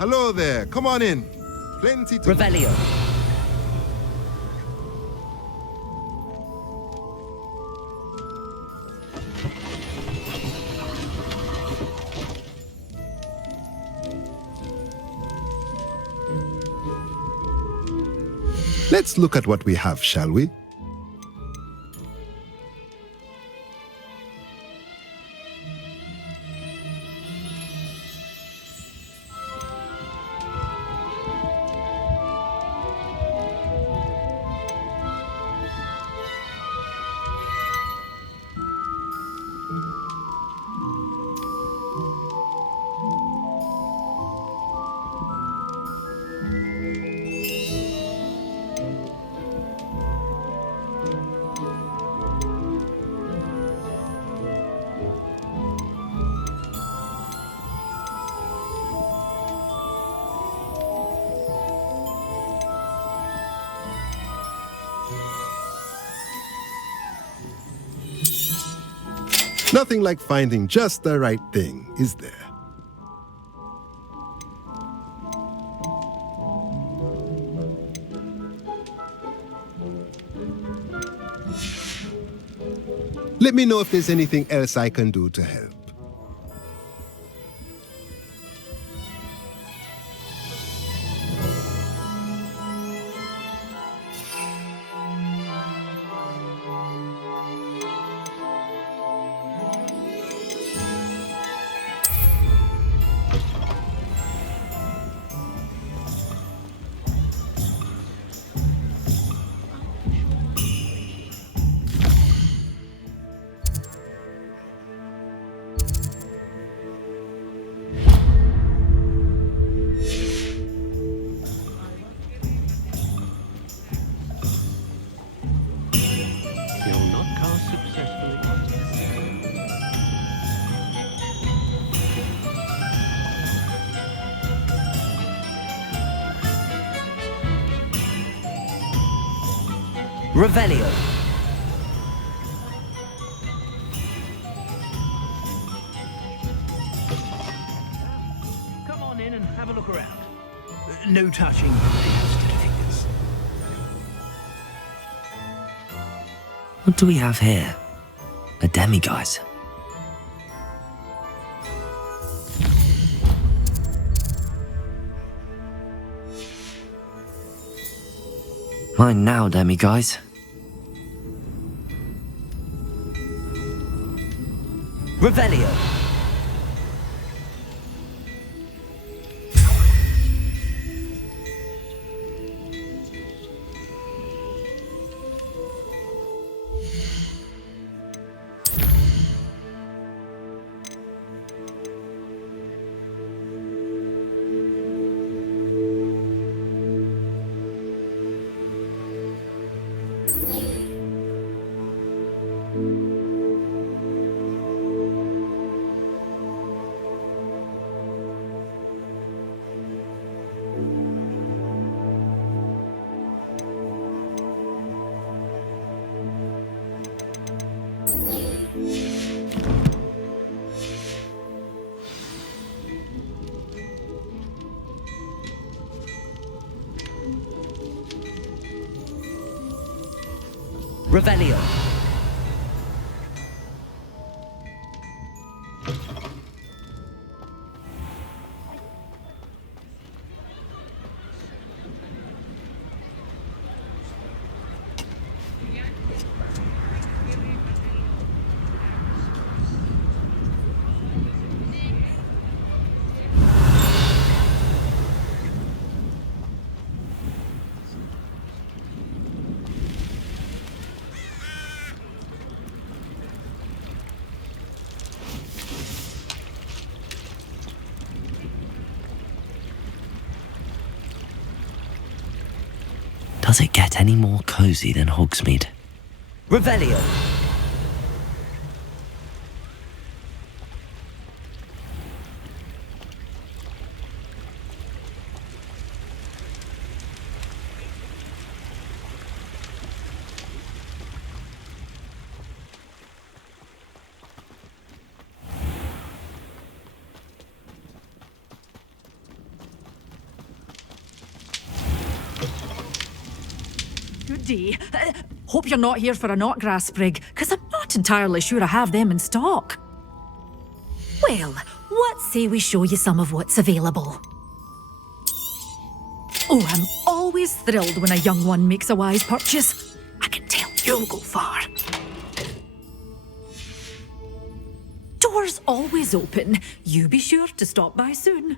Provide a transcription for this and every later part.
Hello there. Come on in. Plenty to... Revelio. Let's look at what we have, shall we? Nothing like finding just the right thing, is there? Let me know if there's anything else I can do to help. Revelio. Come on in and have a look around. No touching sticky fingers. What do we have here? A demiguise. Mine now, demiguise. Revelio. Revelio. Does it get any more cozy than Hogsmeade? Revelio. Howdy! Hope you're not here for a knotgrass sprig, because I'm not entirely sure I have them in stock. Well, what say we show you some of what's available? Oh, I'm always thrilled when a young one makes a wise purchase. I can tell you'll go far. Doors always open. You be sure to stop by soon.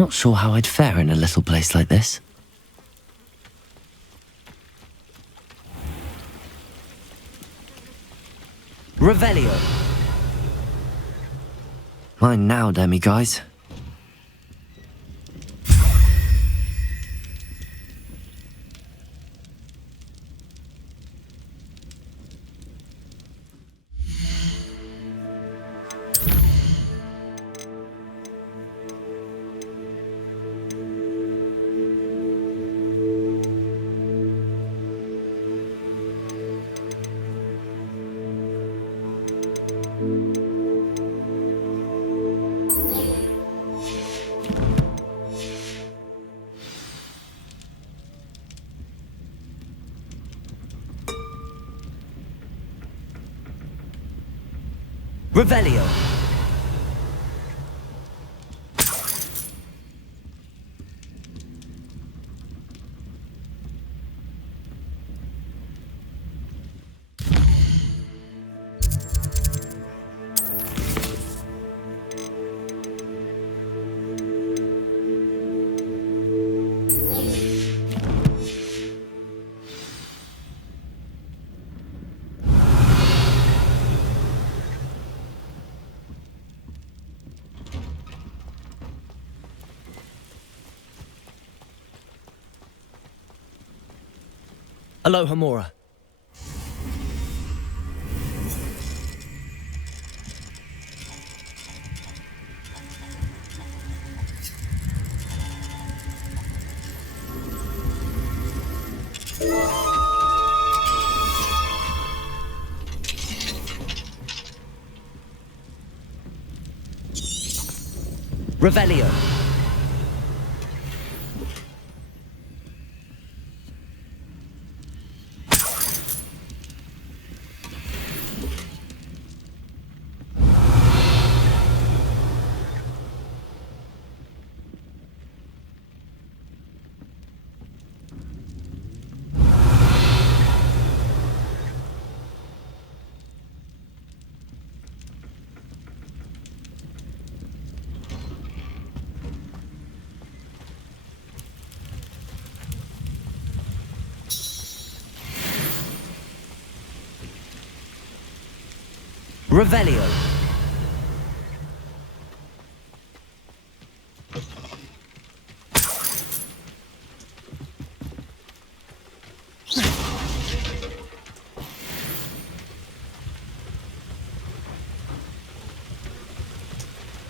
Not sure how I'd fare in a little place like this. Revelio. Mine now, demiguise. Revelio. Aloha Mora. Revelio. Revelio.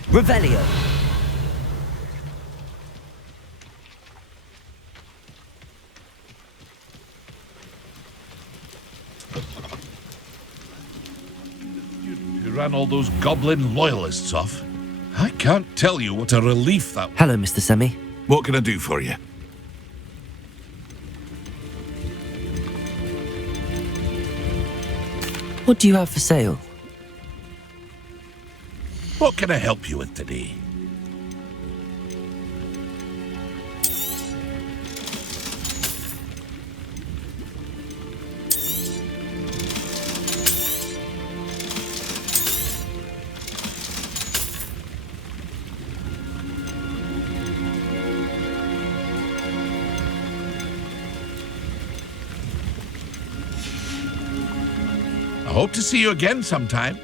Revelio. You ran all those goblin loyalists off. I can't tell you what a relief that... Hello, Mr. Semi. What can I do for you? What do you have for sale? What can I help you with today? I hope to see you again sometime.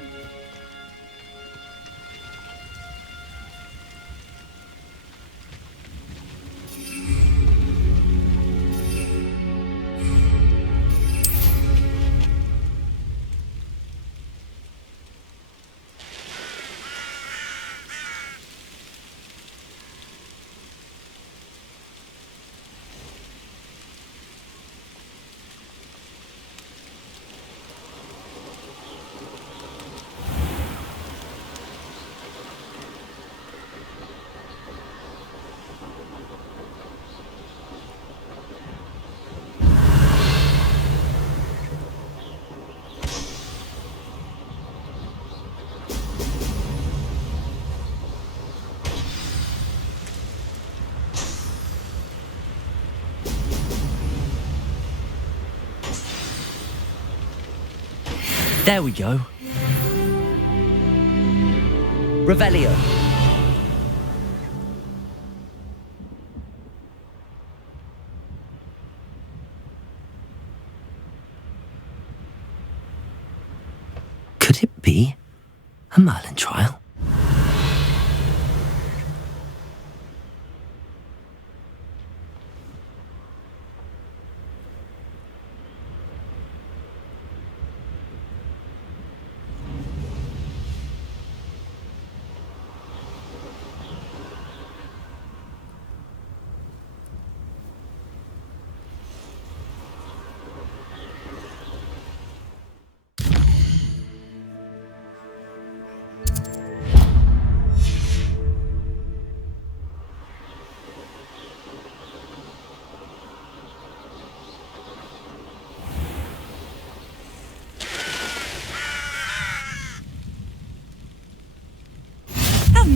There we go. Revelio. Could it be a Merlin trial?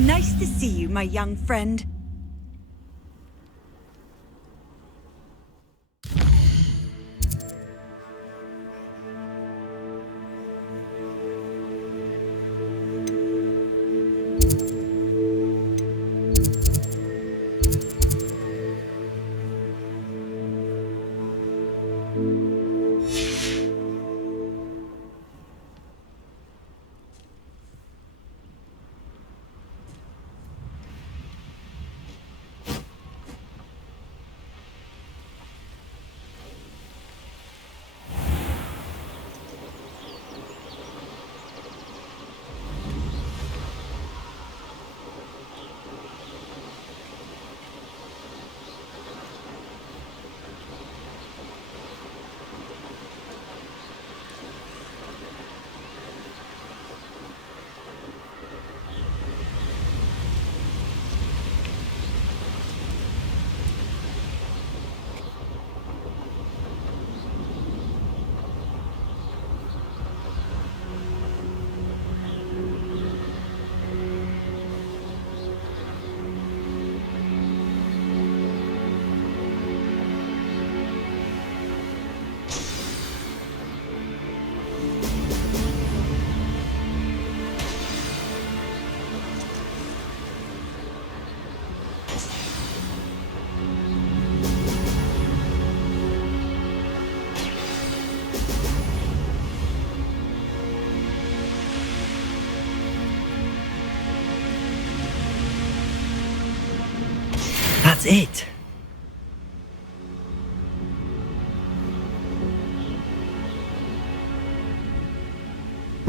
Nice to see you, my young friend.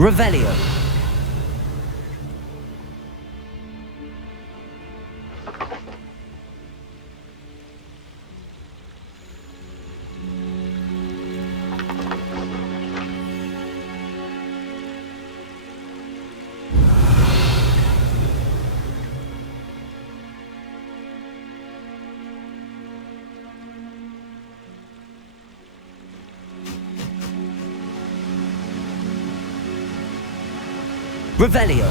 Revelio. Revelio.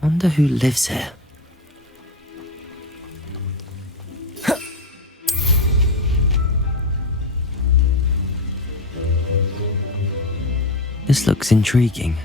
Wonder who lives here. This looks intriguing.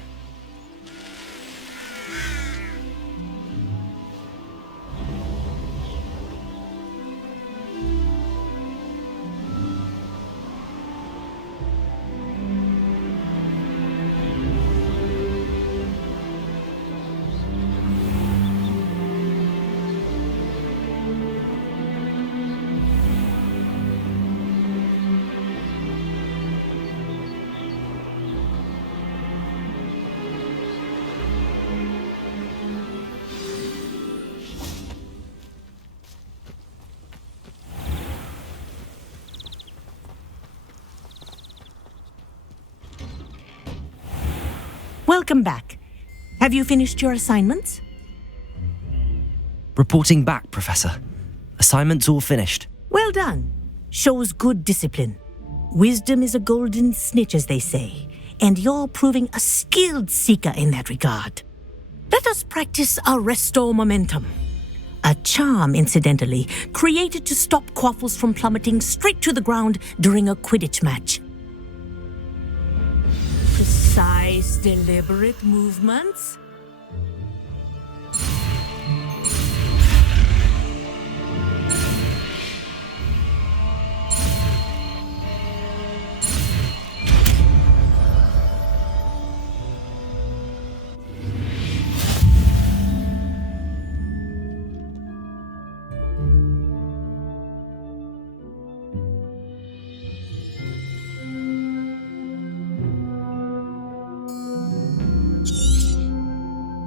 Welcome back. Have you finished your assignments? Reporting back, Professor. Assignments all finished. Well done. Shows good discipline. Wisdom is a golden snitch, as they say, and you're proving a skilled seeker in that regard. Let us practice Arresto Momentum. A charm, incidentally, created to stop quaffles from plummeting straight to the ground during a Quidditch match. Precise, deliberate movements.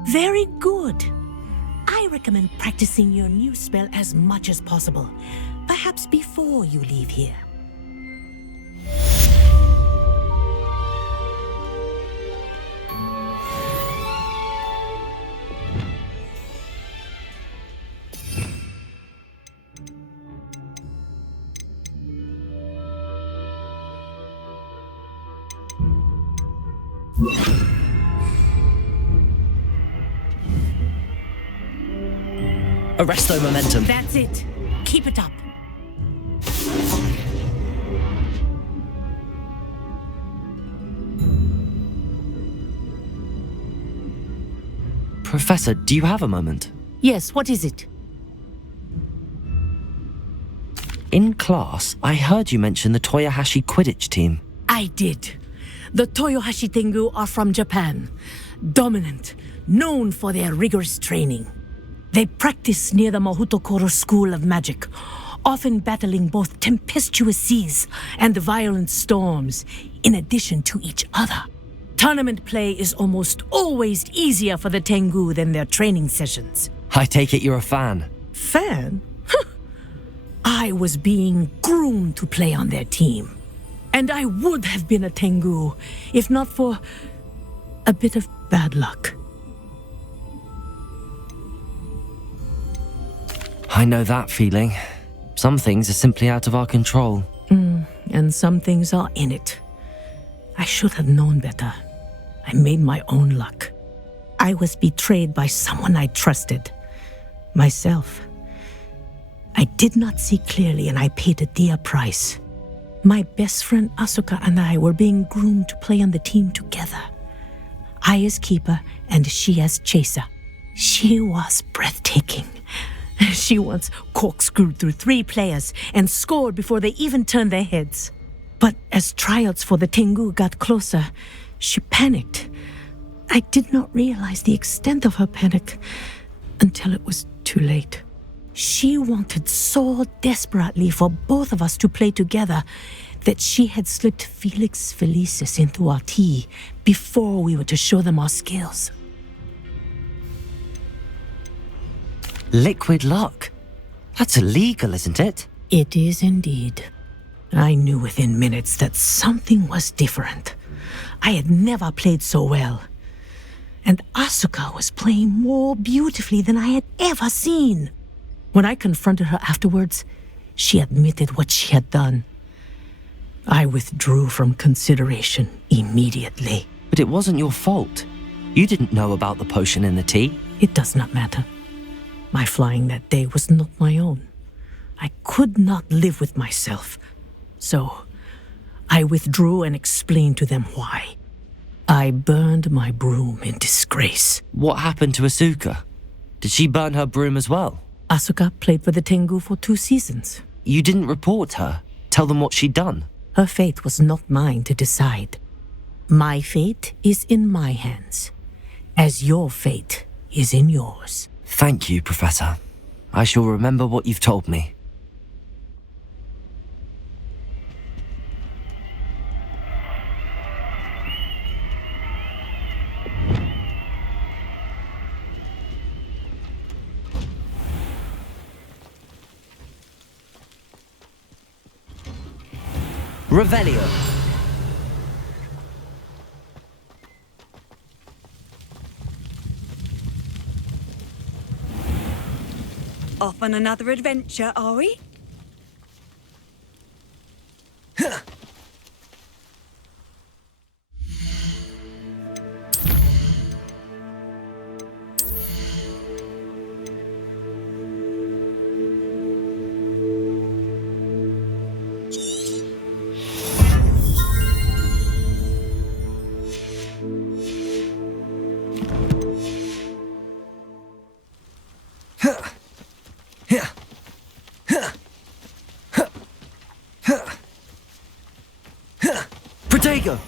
Very good. I recommend practicing your new spell as much as possible, perhaps before you leave here. Arresto Momentum. That's it. Keep it up. Professor, do you have a moment? Yes, what is it? In class, I heard you mention the Toyohashi Quidditch team. I did. The Toyohashi Tengu are from Japan. Dominant, known for their rigorous training. They practice near the Mahutokoro School of Magic, often battling both tempestuous seas and violent storms, in addition to each other. Tournament play is almost always easier for the Tengu than their training sessions. I take it you're a fan. Fan? I was being groomed to play on their team. And I would have been a Tengu if not for a bit of bad luck. I know that feeling. Some things are simply out of our control. And some things are in it. I should have known better. I made my own luck. I was betrayed by someone I trusted. Myself. I did not see clearly and I paid a dear price. My best friend Asuka and I were being groomed to play on the team together. I as keeper and she as chaser. She was breathtaking. She once corkscrewed through 3 players and scored before they even turned their heads. But as tryouts for the Tengu got closer, she panicked. I did not realize the extent of her panic until it was too late. She wanted so desperately for both of us to play together that she had slipped Felix Felicis into our tea before we were to show them our skills. Liquid luck? That's illegal, isn't it? It is indeed. I knew within minutes that something was different. I had never played so well. And Asuka was playing more beautifully than I had ever seen. When I confronted her afterwards, she admitted what she had done. I withdrew from consideration immediately. But it wasn't your fault. You didn't know about the potion in the tea. It does not matter. My flying that day was not my own. I could not live with myself. So, I withdrew and explained to them why. I burned my broom in disgrace. What happened to Asuka? Did she burn her broom as well? Asuka played for the Tengu for 2 seasons. You didn't report her? Tell them what she'd done? Her fate was not mine to decide. My fate is in my hands, as your fate is in yours. Thank you, Professor. I shall remember what you've told me. Revelio. Off on another adventure, are we? Protego!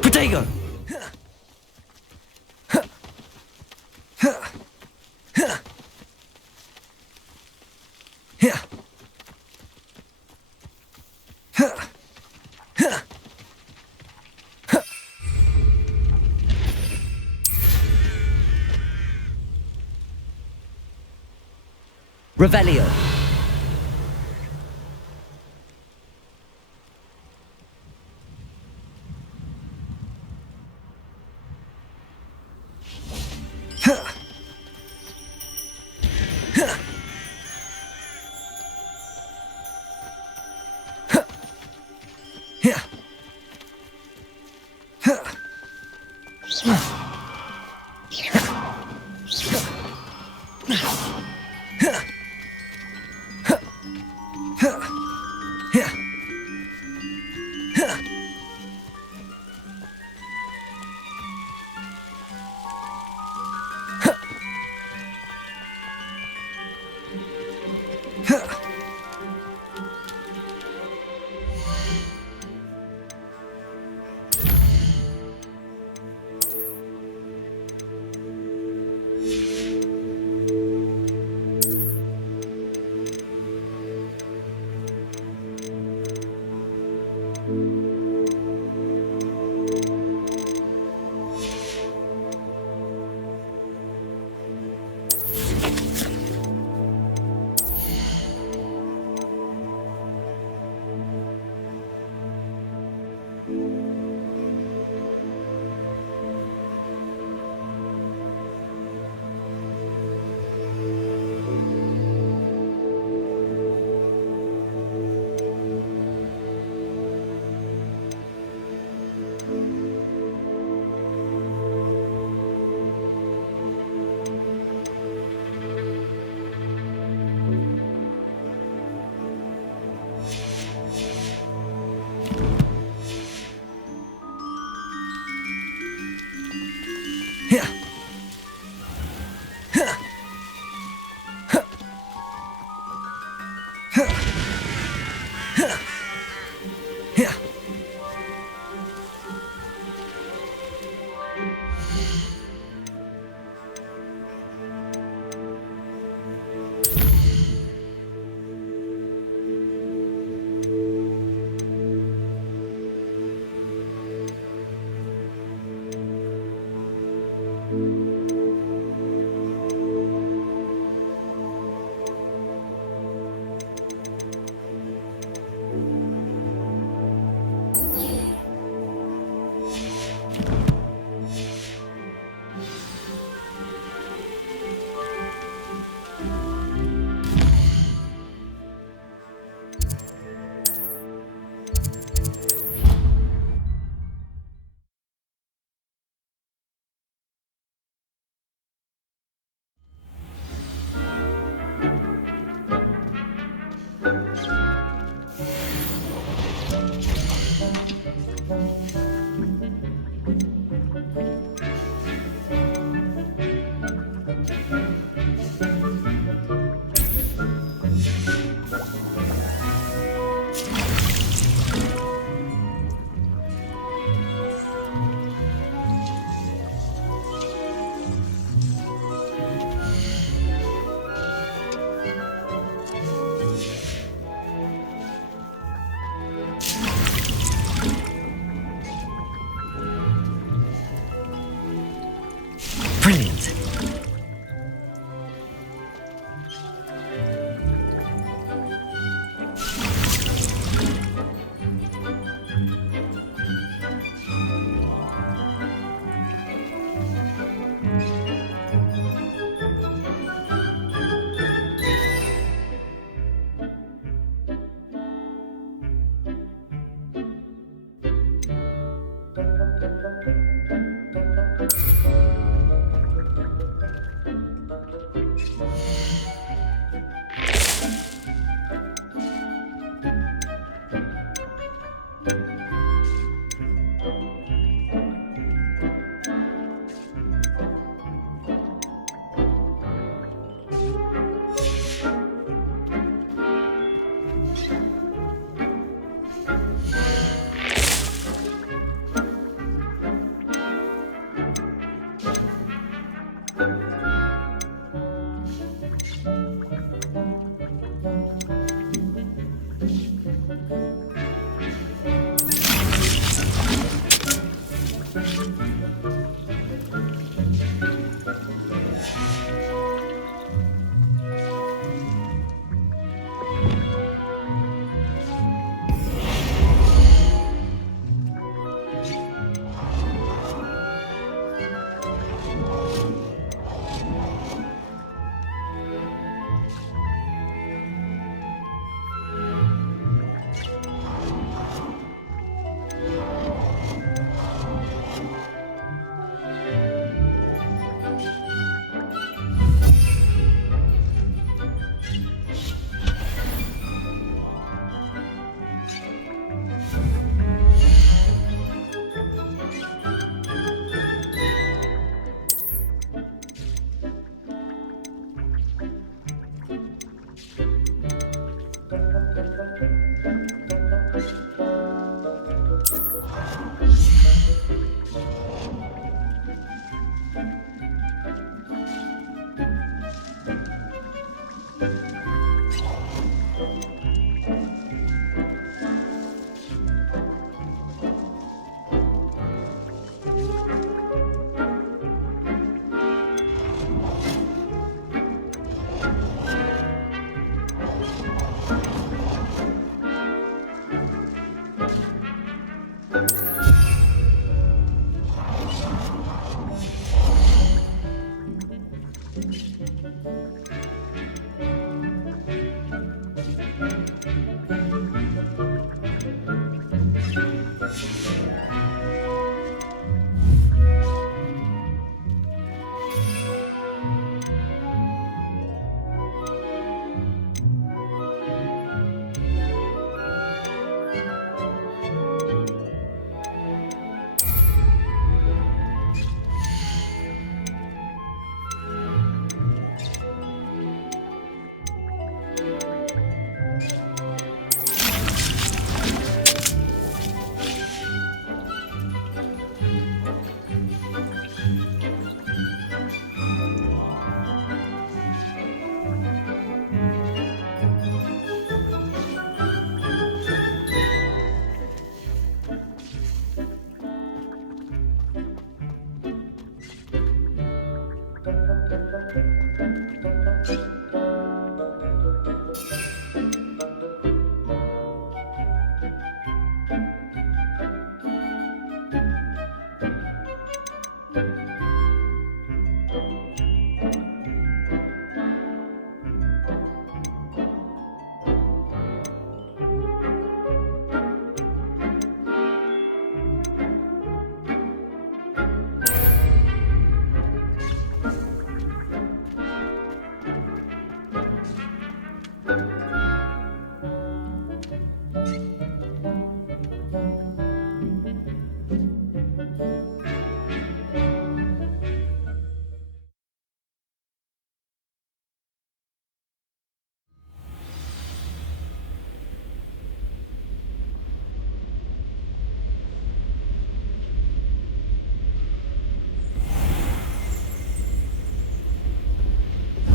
Protego! Revelio. Brilliant.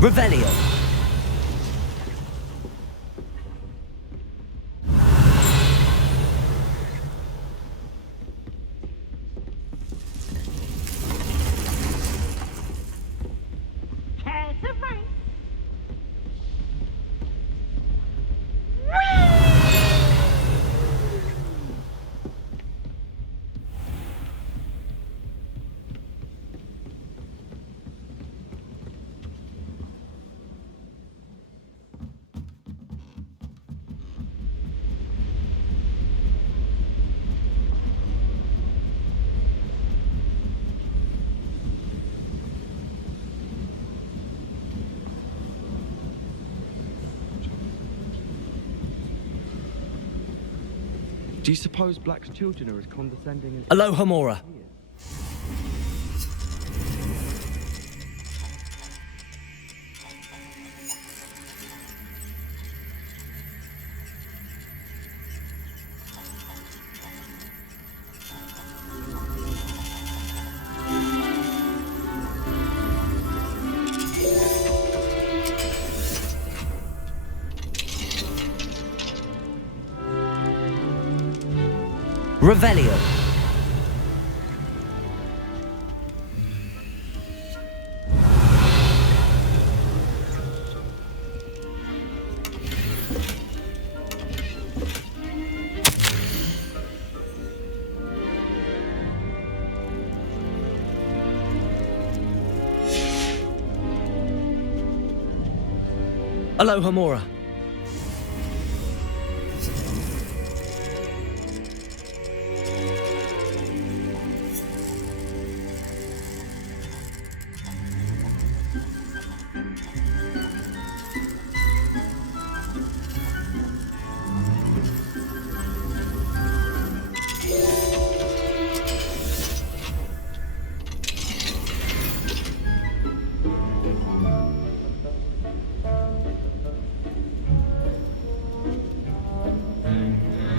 Revelio. Do you suppose Black's children are as condescending as... Aloha Mora. Revelio. Aloha Mora.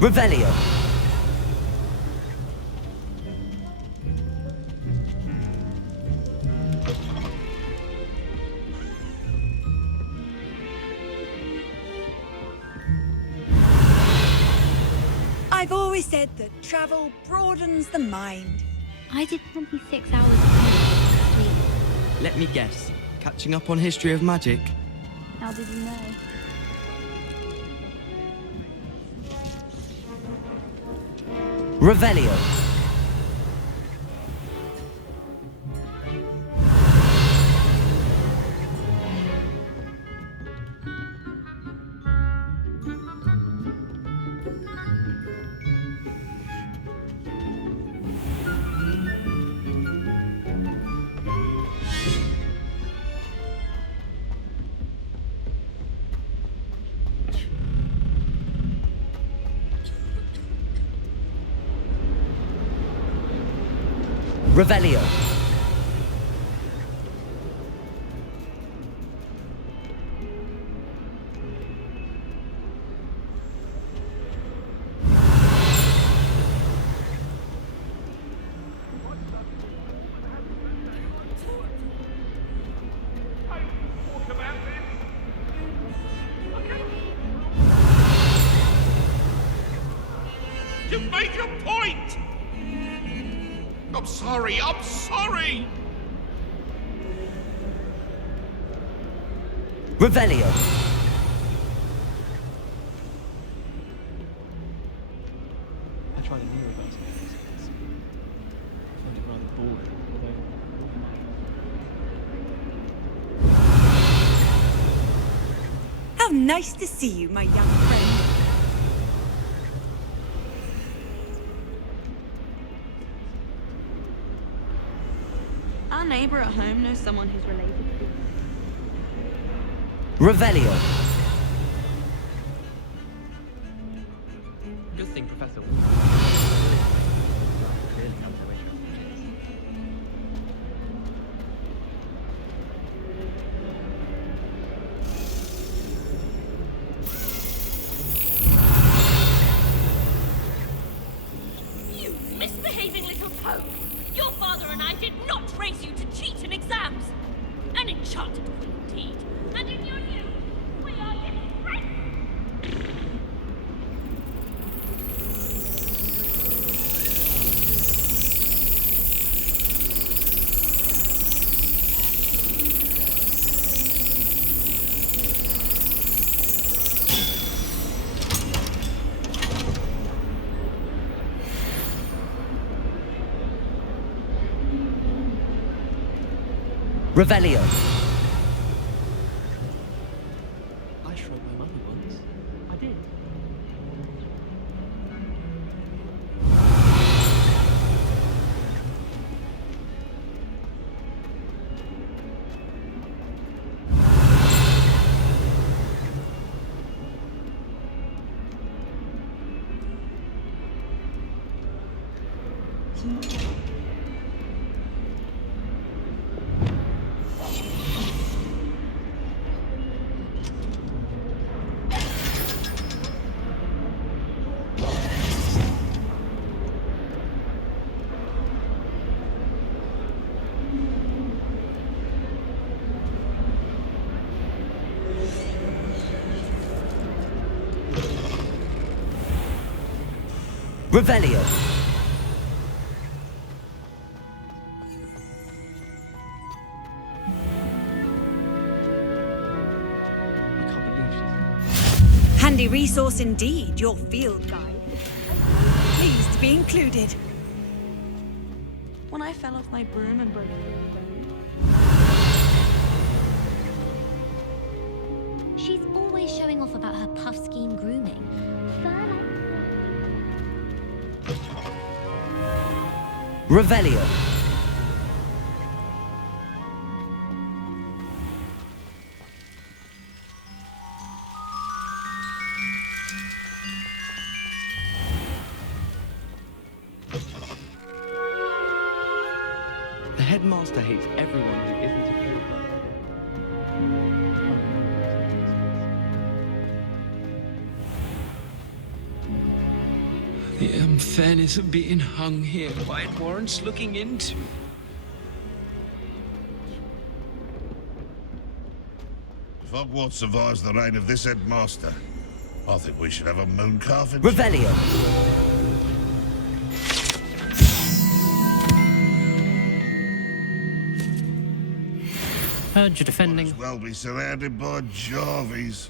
Revelio. I've always said that travel broadens the mind. I did 26 hours of sleep. Let me guess. Catching up on history of magic? How did you know? Revelio. Revelio. You made your point! I'm sorry, I'm sorry! Revelio. I tried a new reverse osmosis. I find it rather boring, although... How nice to see you, my young friend. Our neighbour at home knows someone who's related to you. Revelio. Good thing, Professor. Clearly comes no interest in kids. You misbehaving little poke! Your father and I did not raise you to cheat in exams! An enchanted fool indeed! And in your youth, we are disgraced! Revelio. I shrugged my mother once. I did. Revelio. I can't believe she's... Handy resource indeed, your field guide. Pleased to be included. When I fell off my broom and broke a bone. She's always showing off about her puff scheme grooming. Revelio. The headmaster hates everyone who isn't a pure blood. The unfairness of being hung here, why it warrants looking into. If Hogwarts survives the reign of this headmaster, I think we should have a moon calf in... Revelio. Heard you defending. Might as well be surrounded by Jarvies.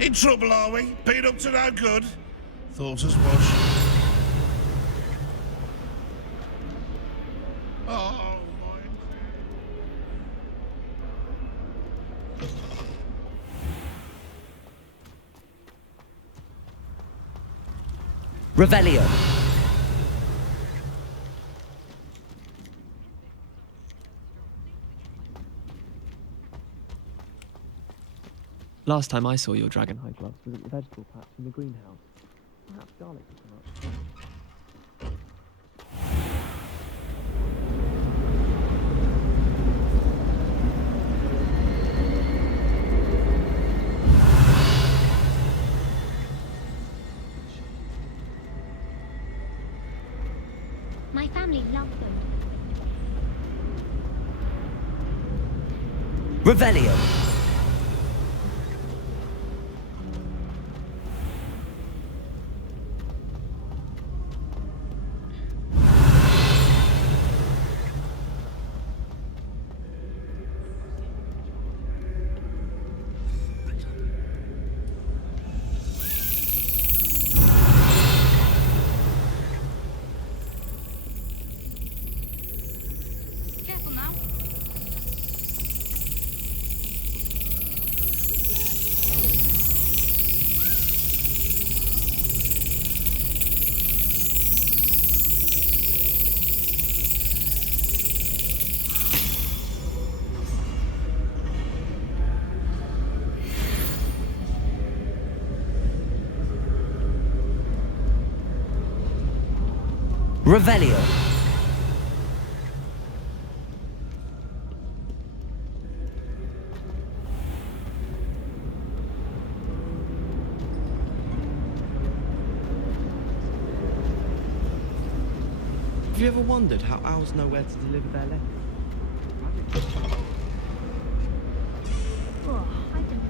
In trouble, are we? Been up to no good? Thought as much. Oh, Revelio. Last time I saw your dragon hide gloves was at the vegetable patch in the greenhouse. perhaps garlic could come up. My family loved them. Revelio. Careful now. Revelio. Have you ever wondered how owls know where to deliver their letters? Oh, I don't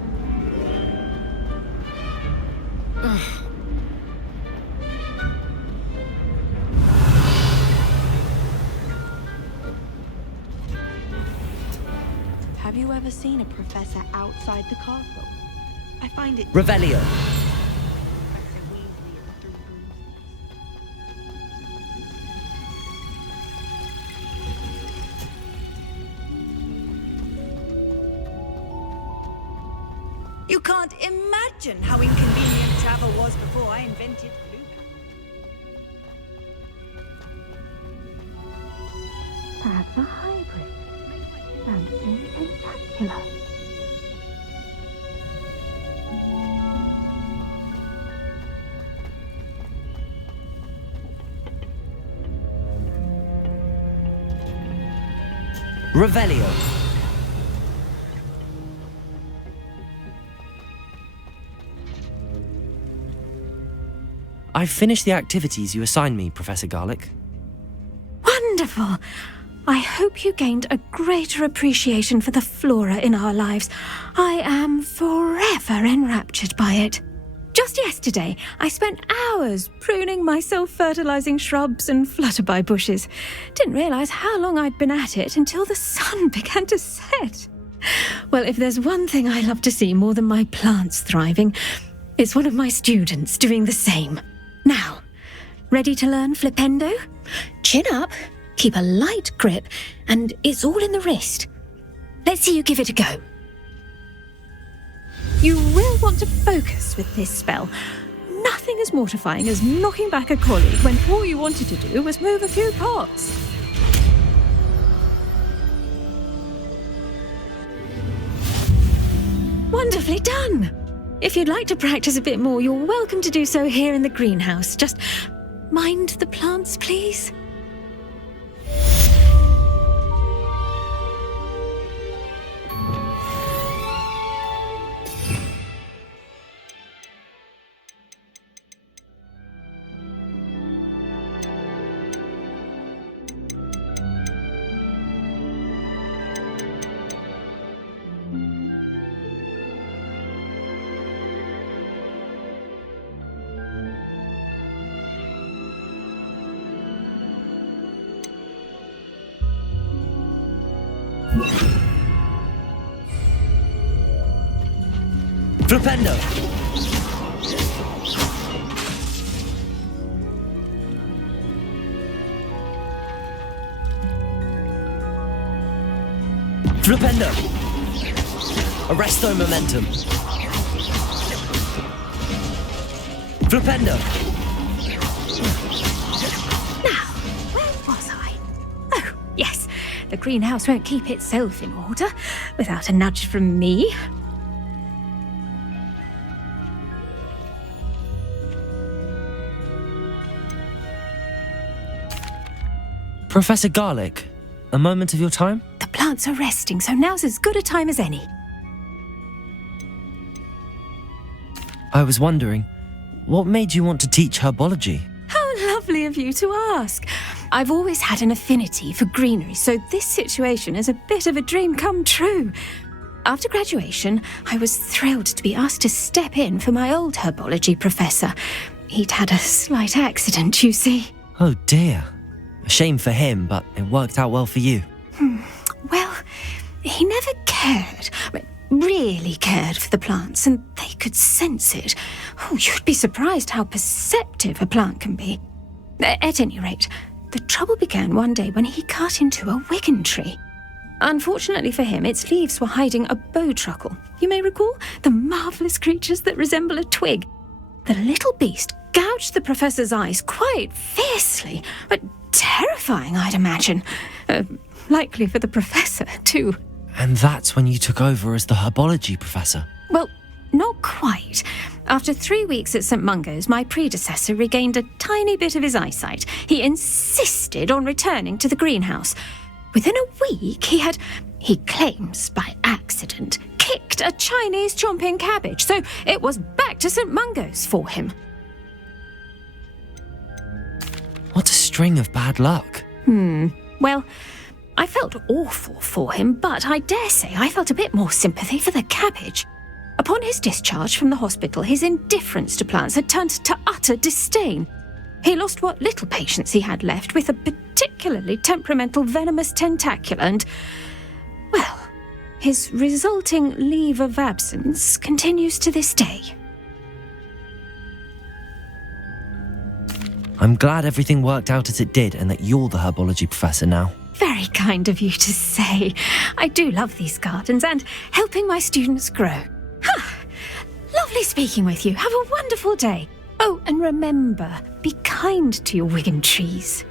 know. Have you ever seen a professor outside the castle? I find it... Revelio. Professor Weasley and the Three Broomsticks. You can't imagine how inconvenient travel was before I invented blue. Perhaps a hybrid. Something spectacular. Revelio. I've finished the activities you assigned me, Professor Garlic. Wonderful! I hope you gained a greater appreciation for the flora in our lives. I am forever enraptured by it. Just yesterday, I spent hours pruning my self-fertilizing shrubs and flutterby bushes. Didn't realize how long I'd been at it until the sun began to set. Well, if there's one thing I love to see more than my plants thriving, it's one of my students doing the same. Now, ready to learn flipendo? Chin up, keep a light grip, and it's all in the wrist. Let's see you give it a go. You will want to focus with this spell. Nothing as mortifying as knocking back a colleague when all you wanted to do was move a few pots. Wonderfully done! If you'd like to practice a bit more, you're welcome to do so here in the greenhouse. Just mind the plants, please. Flipendo! Flipendo! Arresto momentum! Flipendo! Now, where was I? Oh, yes. The greenhouse won't keep itself in order without a nudge from me. Professor Garlic, a moment of your time? The plants are resting, so now's as good a time as any. I was wondering, what made you want to teach herbology? How lovely of you to ask. I've always had an affinity for greenery, so this situation is a bit of a dream come true. After graduation, I was thrilled to be asked to step in for my old herbology professor. He'd had a slight accident, you see. Oh dear. A shame for him, but it worked out well for you. Well, he never cared, really cared for the plants, and they could sense it. Oh, you'd be surprised how perceptive a plant can be. At any rate, the trouble began one day when he cut into a wigan tree. Unfortunately for him, its leaves were hiding a bowtruckle. You may recall the marvellous creatures that resemble a twig. The little beast gouged the professor's eyes quite fiercely, but terrifying, I'd imagine. Likely for the professor, too. And that's when you took over as the herbology professor? Well, not quite. After 3 weeks at St. Mungo's, my predecessor regained a tiny bit of his eyesight. He insisted on returning to the greenhouse. Within a week, he claims by accident, kicked a Chinese chomping cabbage, so it was back to St. Mungo's for him. What a string of bad luck. Well, I felt awful for him, but I dare say I felt a bit more sympathy for the cabbage. Upon his discharge from the hospital, his indifference to plants had turned to utter disdain. He lost what little patience he had left with a particularly temperamental venomous tentacula and, well, his resulting leave of absence continues to this day. I'm glad everything worked out as it did and that you're the herbology professor now. Very kind of you to say. I do love these gardens and helping my students grow. Lovely speaking with you. Have a wonderful day. Oh, and remember, be kind to your wigan trees.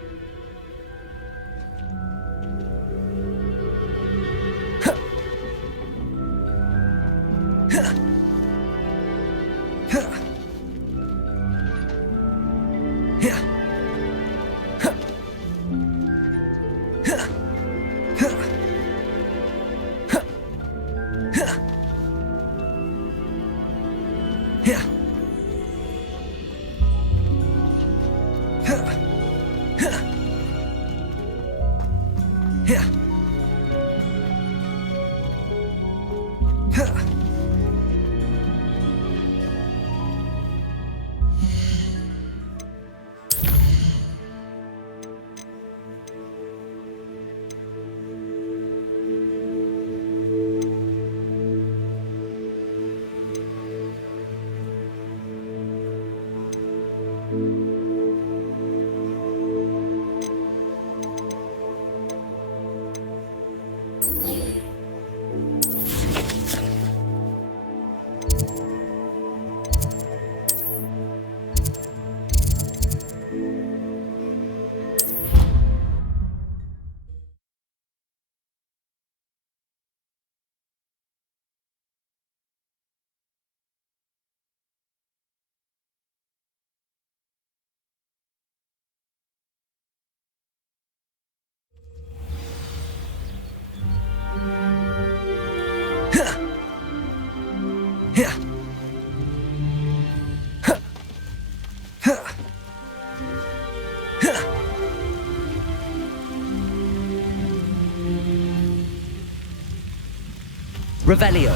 Revelio.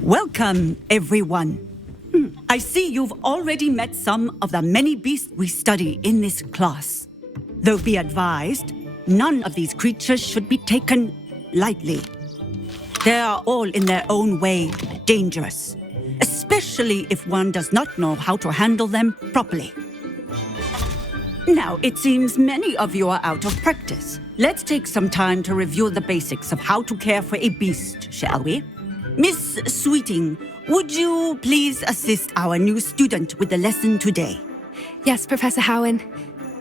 Welcome, everyone. I see you've already met some of the many beasts we study in this class. Though be advised, none of these creatures should be taken lightly. They are all in their own way dangerous, especially especially if one does not know how to handle them properly. Now, it seems many of you are out of practice. Let's take some time to review the basics of how to care for a beast, shall we? Miss Sweeting, would you please assist our new student with the lesson today? Yes, Professor Howen.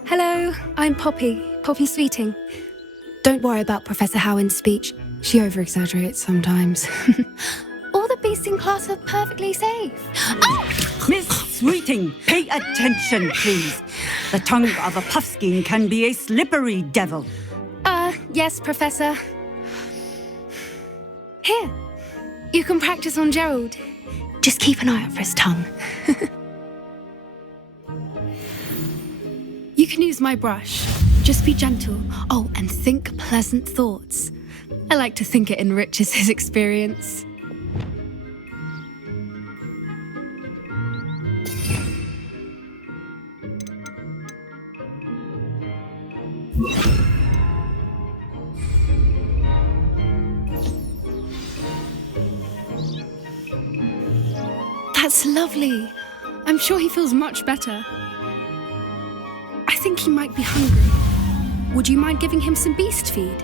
Hello, I'm Poppy Sweeting. Don't worry about Professor Howen's speech. She over-exaggerates sometimes. All the beasts in class are perfectly safe. Oh! Miss Sweeting, pay attention, please. The tongue of a puffskein can be a slippery devil. Yes, Professor. Here, you can practice on Gerald. Just keep an eye out for his tongue. You can use my brush. Just be gentle. Oh, and think pleasant thoughts. I like to think it enriches his experience. That's lovely. I'm sure he feels much better. I think he might be hungry. Would you mind giving him some beast feed?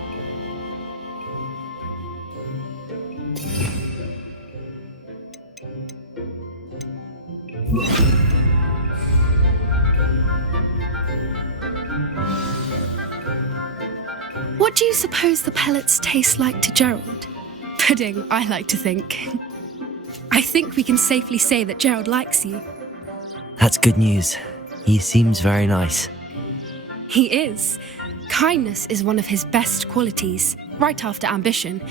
What do you suppose the pellets taste like to Gerald? Pudding, I like to think. I think we can safely say that Gerald likes you. That's good news. He seems very nice. He is. Kindness is one of his best qualities, right after ambition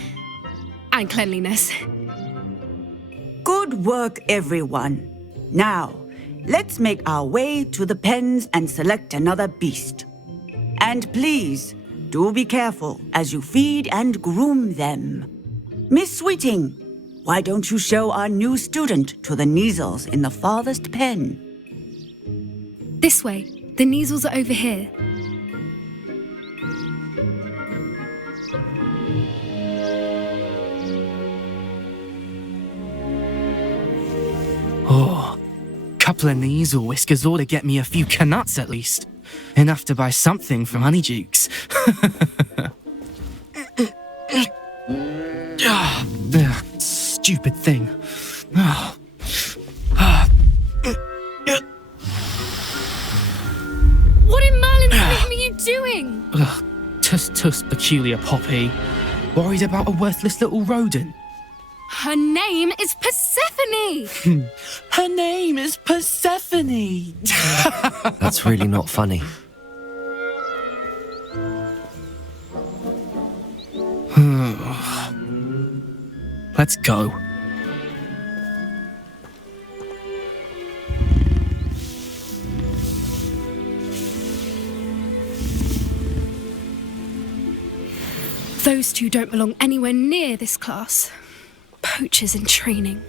and cleanliness. Good work, everyone. Now, let's make our way to the pens and select another beast. And please, do be careful as you feed and groom them. Miss Sweeting, why don't you show our new student to the Neasels in the farthest pen? This way. The Neasels are over here. Oh, couple of Neasel whiskers ought to get me a few canuts at least. Enough to buy something from Honeydukes. Stupid thing. What in Merlin's name are you doing? Tuss, peculiar Poppy. Worried about a worthless little rodent. Her name is Persephone! Her name is Persephone! That's really not funny. Let's go. Those two don't belong anywhere near this class. Poachers in training.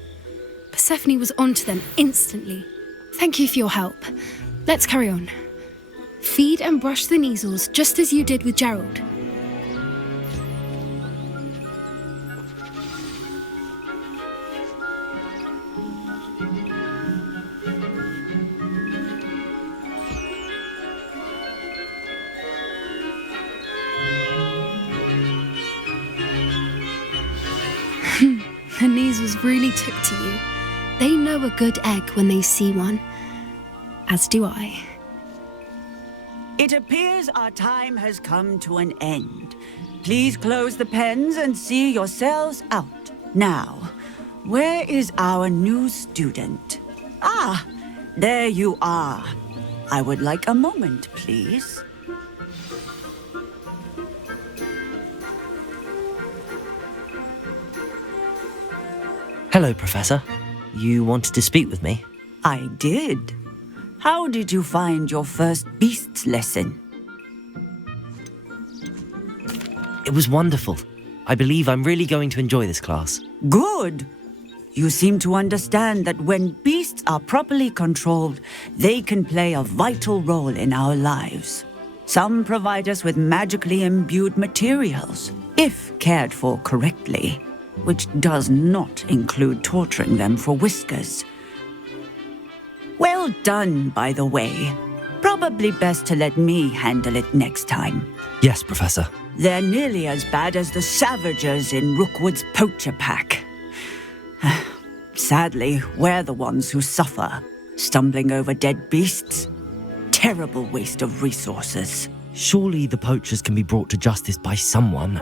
Persephone was onto them instantly. Thank you for your help. Let's carry on. Feed and brush the Neasels just as you did with Gerald. The Neasels really took to you. They know a good egg when they see one. As do I. It appears our time has come to an end. Please close the pens and see yourselves out. Now, where is our new student? Ah, there you are. I would like a moment, please. Hello, Professor. You wanted to speak with me? I did. How did you find your first beasts lesson? It was wonderful. I believe I'm really going to enjoy this class. Good. You seem to understand that when beasts are properly controlled, they can play a vital role in our lives. Some provide us with magically imbued materials, if cared for correctly, which does not include torturing them for whiskers. Well done, by the way. Probably best to let me handle it next time. Yes, Professor. They're nearly as bad as the Savagers in Rookwood's poacher pack. Sadly, we're the ones who suffer, stumbling over dead beasts. Terrible waste of resources. Surely the poachers can be brought to justice by someone.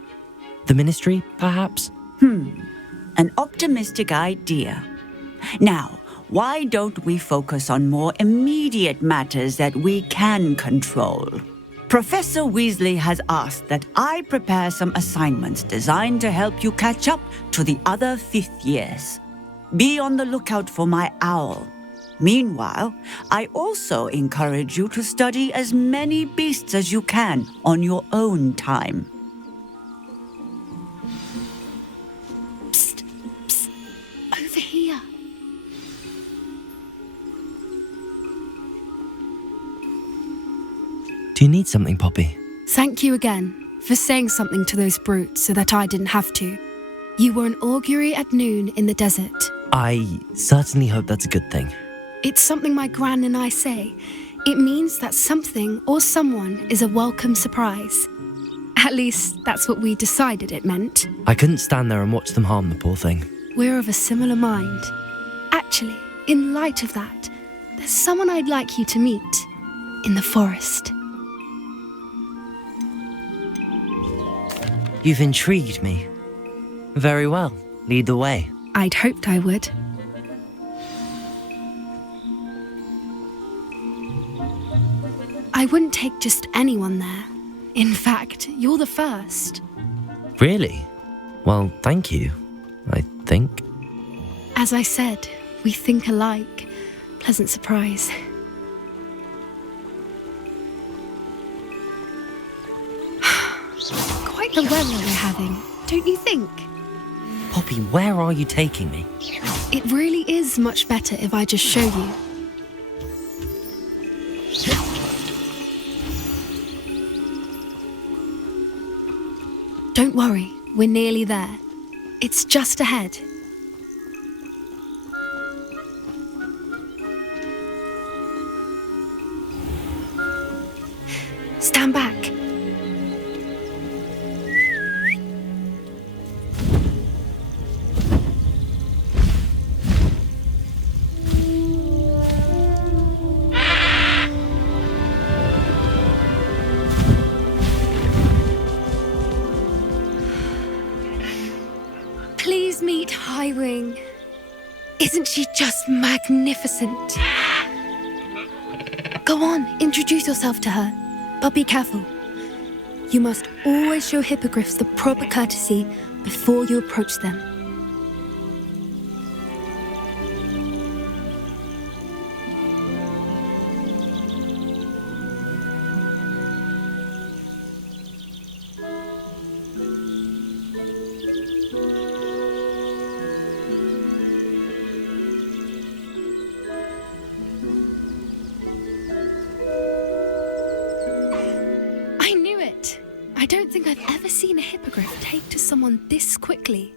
The Ministry, perhaps? An optimistic idea. Now, why don't we focus on more immediate matters that we can control? Professor Weasley has asked that I prepare some assignments designed to help you catch up to the other 5th years. Be on the lookout for my owl. Meanwhile, I also encourage you to study as many beasts as you can on your own time. Psst, psst, over here. Do you need something, Poppy? Thank you again for saying something to those brutes so that I didn't have to. You were an augury at noon in the desert. I certainly hope that's a good thing. It's something my gran and I say. It means that something or someone is a welcome surprise. At least, that's what we decided it meant. I couldn't stand there and watch them harm the poor thing. We're of a similar mind. Actually, in light of that, there's someone I'd like you to meet in the forest. You've intrigued me. Very well. Lead the way. I'd hoped I would. I wouldn't take just anyone there. In fact, you're the first. Really? Well, thank you, I think. As I said, we think alike. Pleasant surprise. Quite the weather we're having, don't you think? Poppy, where are you taking me? It really is much better if I just show you. Don't worry, we're nearly there. It's just ahead. Stand back. Please meet Highwing. Isn't she just magnificent? Go on, introduce yourself to her. But be careful. You must always show hippogriffs the proper courtesy before you approach them. I don't think I've ever seen a hippogriff take to someone this quickly.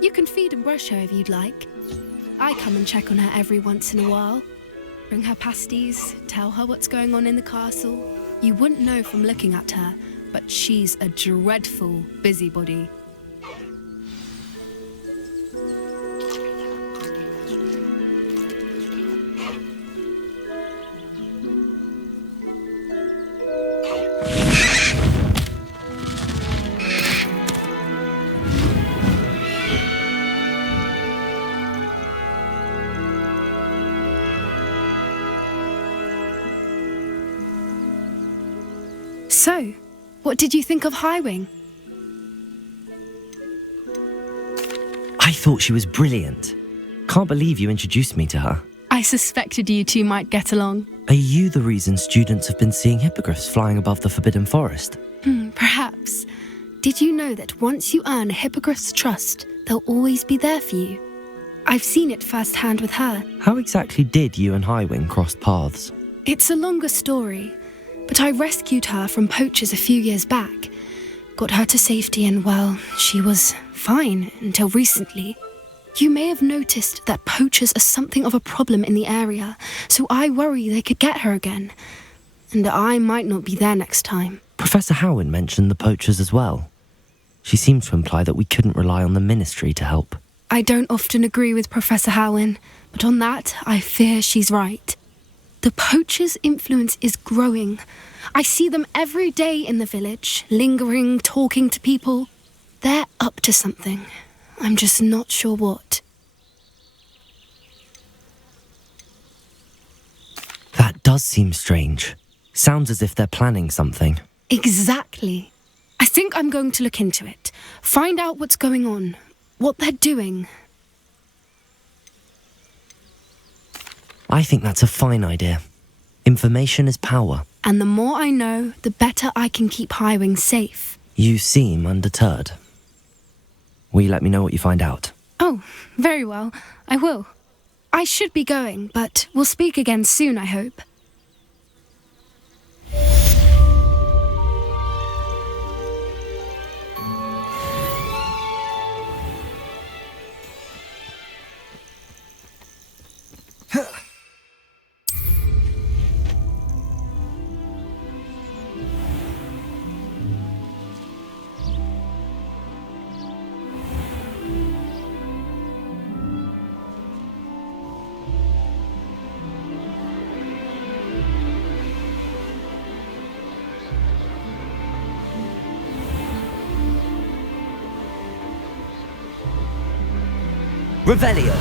You can feed and brush her if you'd like. I come and check on her every once in a while. Bring her pasties, tell her what's going on in the castle. You wouldn't know from looking at her, but she's a dreadful busybody. So, what did you think of Highwing? I thought she was brilliant. Can't believe you introduced me to her. I suspected you two might get along. Are you the reason students have been seeing hippogriffs flying above the Forbidden Forest? Perhaps. Did you know that once you earn a hippogriff's trust, they'll always be there for you? I've seen it firsthand with her. How exactly did you and Highwing cross paths? It's a longer story, but I rescued her from poachers a few years back. Got her to safety and, well, she was fine until recently. You may have noticed that poachers are something of a problem in the area, so I worry they could get her again. And I might not be there next time. Professor Howin mentioned the poachers as well. She seemed to imply that we couldn't rely on the ministry to help. I don't often agree with Professor Howin, but on that, I fear she's right. The poachers' influence is growing. I see them every day in the village, lingering, talking to people. They're up to something. I'm just not sure what. That does seem strange. Sounds as if they're planning something. Exactly. I think I'm going to look into it. Find out what's going on. What they're doing. I think that's a fine idea. Information is power. And the more I know, the better I can keep Highwing safe. You seem undeterred. Will you let me know what you find out? Oh, very well. I will. I should be going, but we'll speak again soon, I hope. Revelio.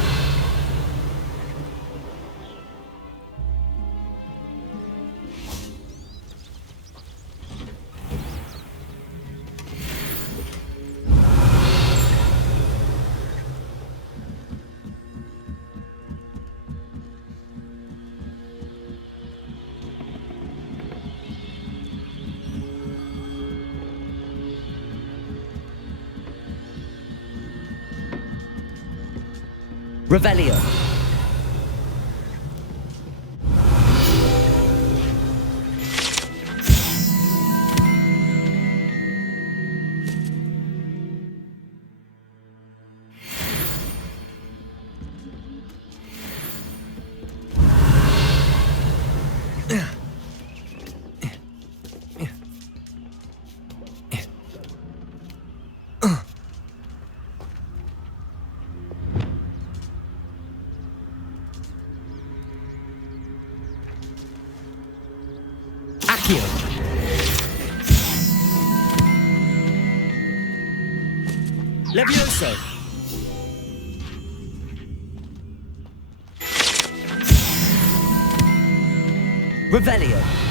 Revelio. Levioso. Revelio.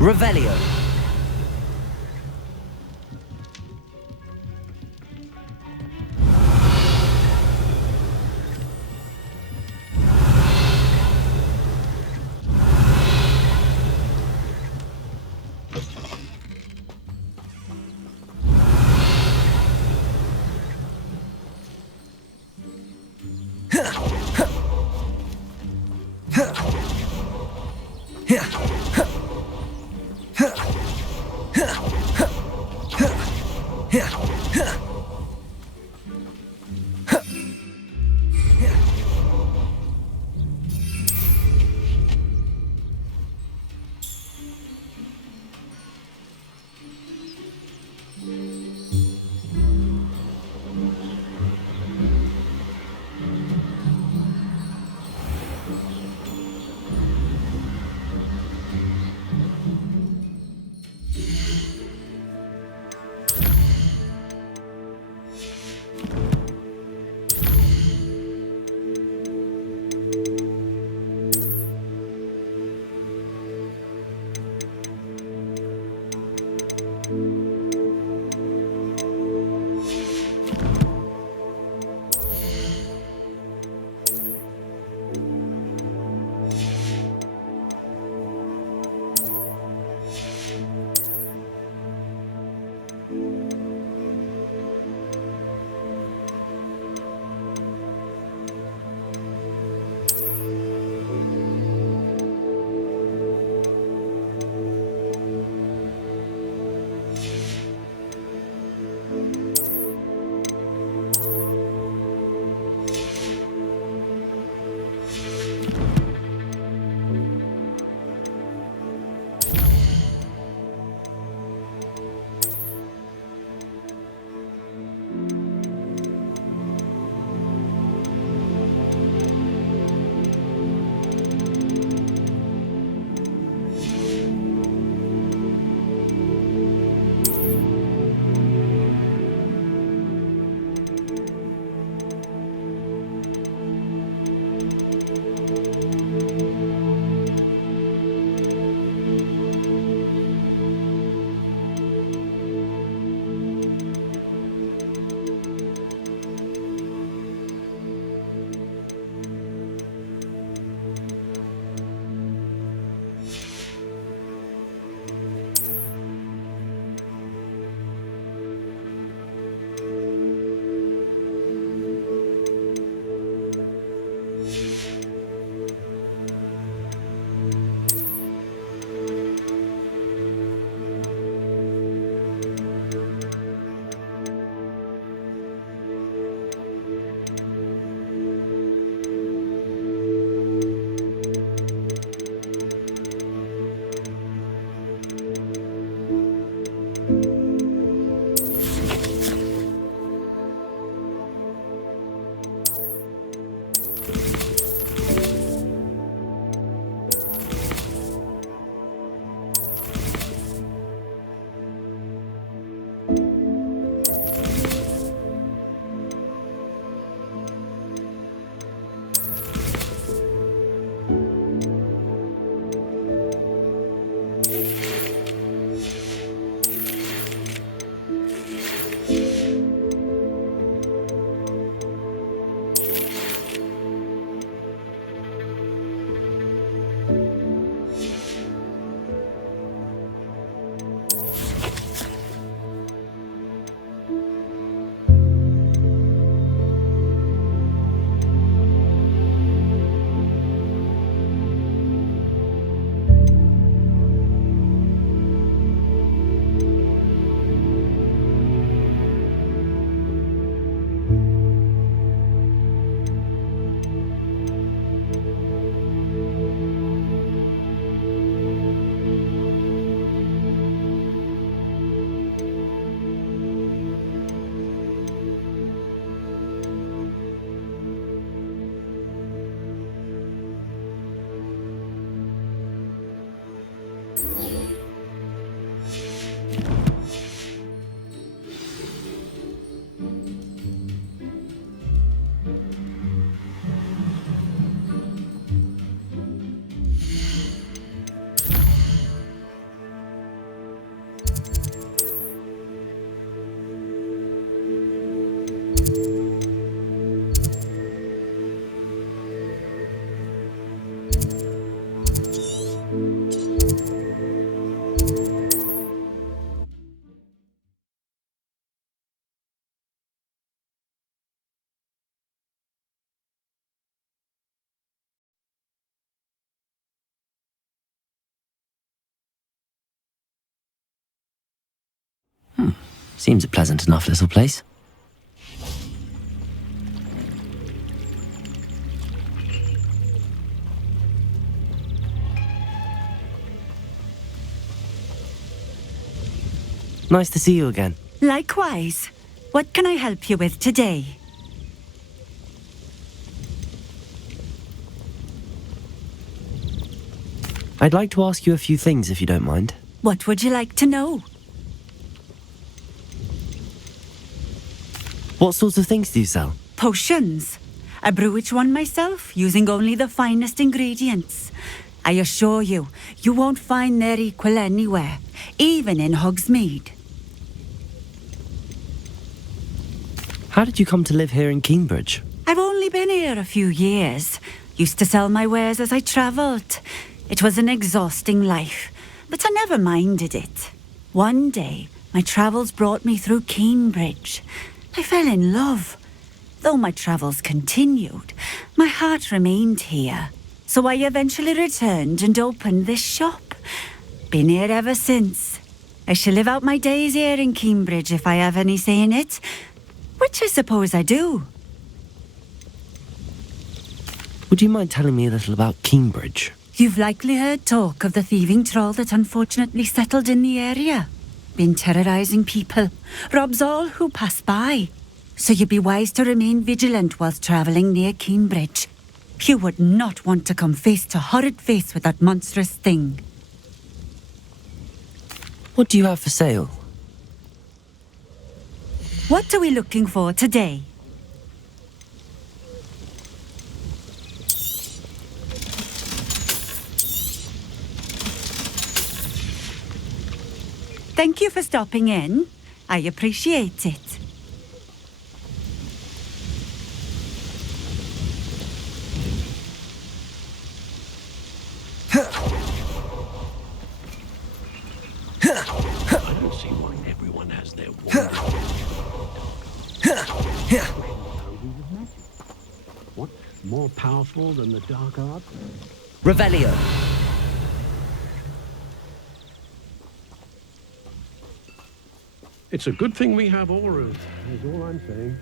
Revelio. Seems a pleasant enough little place. Nice to see you again. Likewise. What can I help you with today? I'd like to ask you a few things if you don't mind. What would you like to know? What sorts of things do you sell? Potions. I brew each one myself, using only the finest ingredients. I assure you, you won't find their equal anywhere, even in Hogsmeade. How did you come to live here in Cambridge? I've only been here a few years. Used to sell my wares as I travelled. It was an exhausting life, but I never minded it. One day, my travels brought me through Cambridge. I fell in love. Though my travels continued, my heart remained here. So I eventually returned and opened this shop. Been here ever since. I shall live out my days here in Cambridge if I have any say in it. Which I suppose I do. Would you mind telling me a little about Cambridge? You've likely heard talk of the thieving troll that unfortunately settled in the area. Been terrorising people, robs all who pass by. So you'd be wise to remain vigilant whilst travelling near Cambridge. You would not want to come face to horrid face with that monstrous thing. What do you have for sale? What are we looking for today? Thank you for stopping in. I appreciate it. I don't see why everyone has their What's more powerful than the dark art? Revelio. It's a good thing we have auras, is all I'm saying.